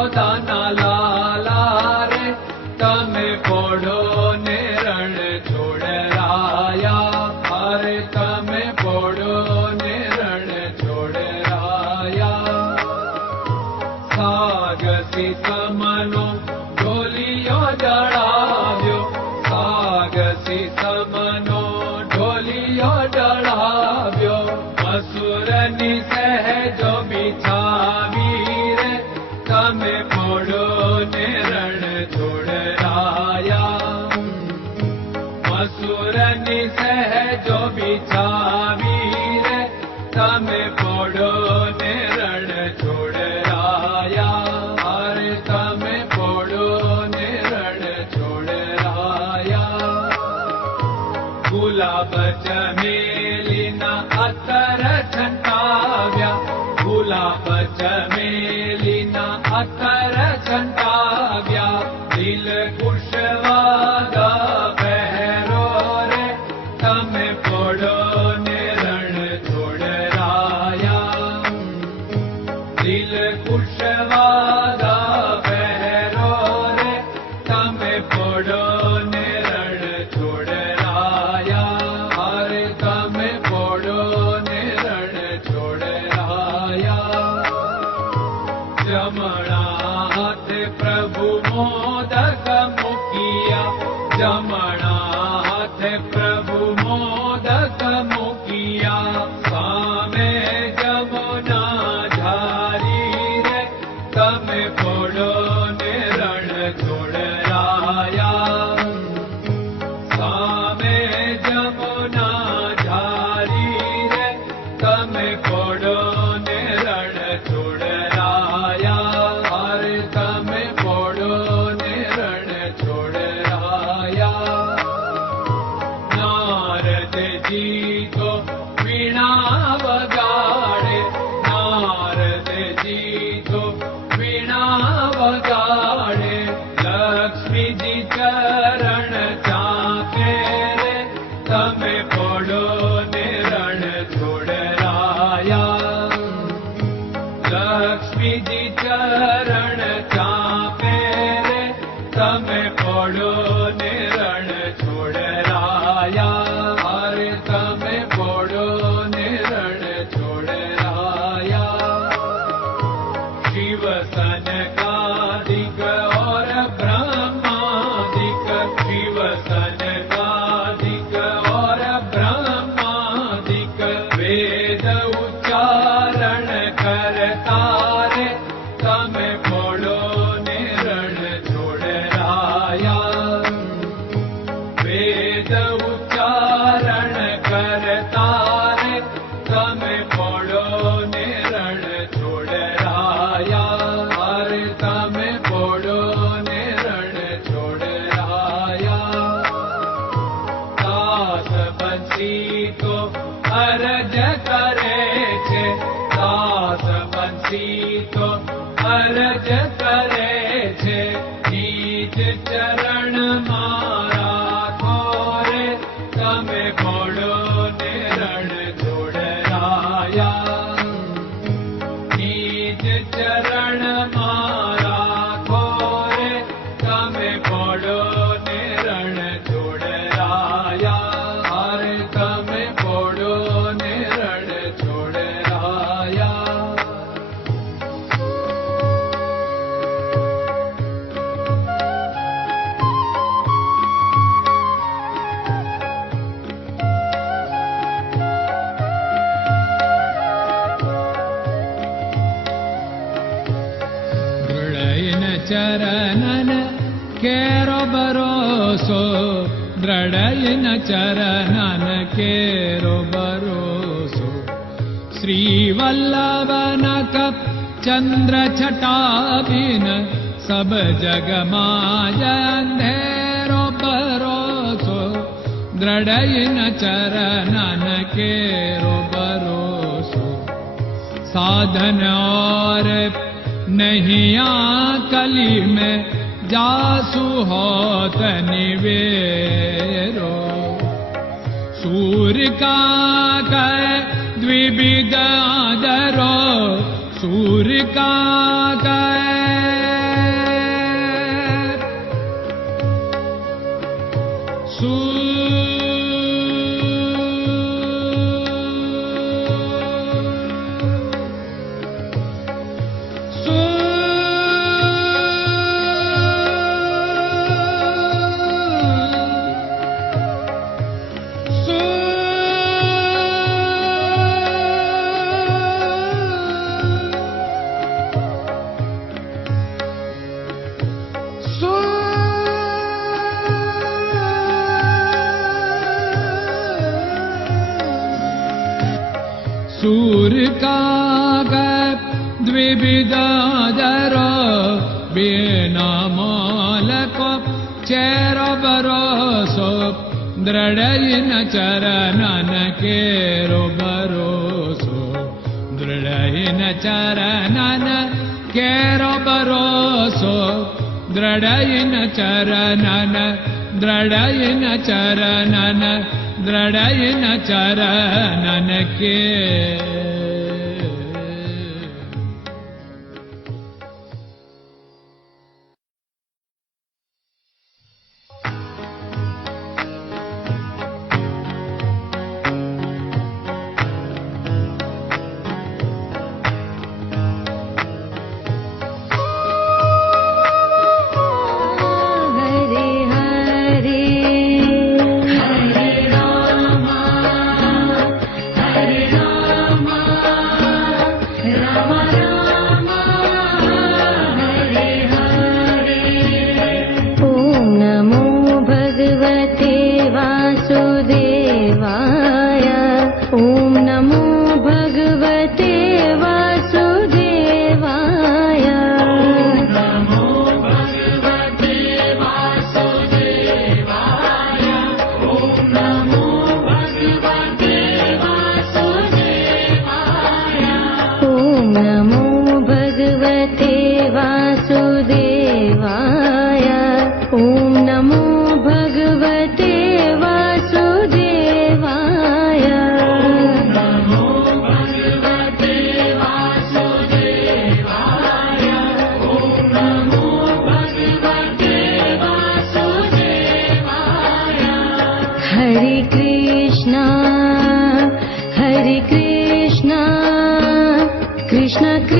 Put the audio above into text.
यशोदाना लाला रे तमे पढ़ो ने रण छोड़राया अरे तमे पढ़ो ने रण छोड़राया सागसी समनो ढोलियो जड़ाव्यो सागसी समनो ढोलियो जड़ाव्यो असुरनी सहजो बिछावी रे तमे पढ़ो ने रण छोड़राया असुरनी सहजो बिछावी रे तमे पढ़ो ने रण छोड़राया अरे तमे पढ़ो ने रण छोड़राया गुलाब चमेलीना अतर छंटाव्या गुलाब चमेलीना अतर छंटाव्या दिल कुशवादा पहरो रे तमे पढ़ो ने रण छोड़राया दिल कुशवादा पहरो रे तमे पढ़ो ने रण छोड़राया अरे तमे पढ़ो ने रण छोड़राया जमणा हाथ प्रभु मोदक मुकिया जमणा हाथ प्रभु मोदक मुकिया सामे जमुना झारी रे तमे पढ़ो ने रण छोड़राया सामे जमुना झारी रे तमे पढ़ो ने रण छोड़राया अरे तमे पढ़ो ने रण छोड़राया नारद जी को वीणा वगाड़े नारद जी को वीणा वगाड़े लक्ष्मी जी चरण चाके रे तमे पढ़ो ने रण छोड़राया लक्ष्मी जी चरण चापे रे तमे पढ़ो ने रण छोड़राया अरे तमे पढ़ो ने रण छोड़राया शिव सनकादिक और ब्रह्मादिक शिव सनकादिक और ब्रह्मादिक वेद उच्चारण करता रे तमे पढ़ो ने रण छोड़राया वेद उच्चारण करता रे तमे पढ़ो ने रण छोड़राया अरे तमे पढ़ो ने रण छोड़राया दास बंसी तो अरज करे छे दास बंसी तो अरज करे छे नीज चरण मारा थोरे तमे पढ़ो ने रण छोड़राया नीज चरण मारा थोरे तमे पढ़ो ने रण छोड़राया अरे तमे पढ़ो ने रण छोड़राया दृढ़इन चरणन केरो भरोसो दृढ़इन चरणन केरो भरोसो श्री वल्लभन कप चंद्र छटा बिन सब जग माय अंधेरो भरोसो दृढ़इन चरणन केरो भरोसो साधन और नहीं कली में जासु होत निवेरो सूर्य का कह द्विविध आदरो सूर्य का कह द्विविदादरो बीना मोलको चेरो भरोसो दृढ़यिन चरणन केरो भरोसो दृढ़यिन चरणन केरो भरोसो दृढ़यिन चरणन दृढ़यिन चरणन दृढ़यिन चरणन के Krishna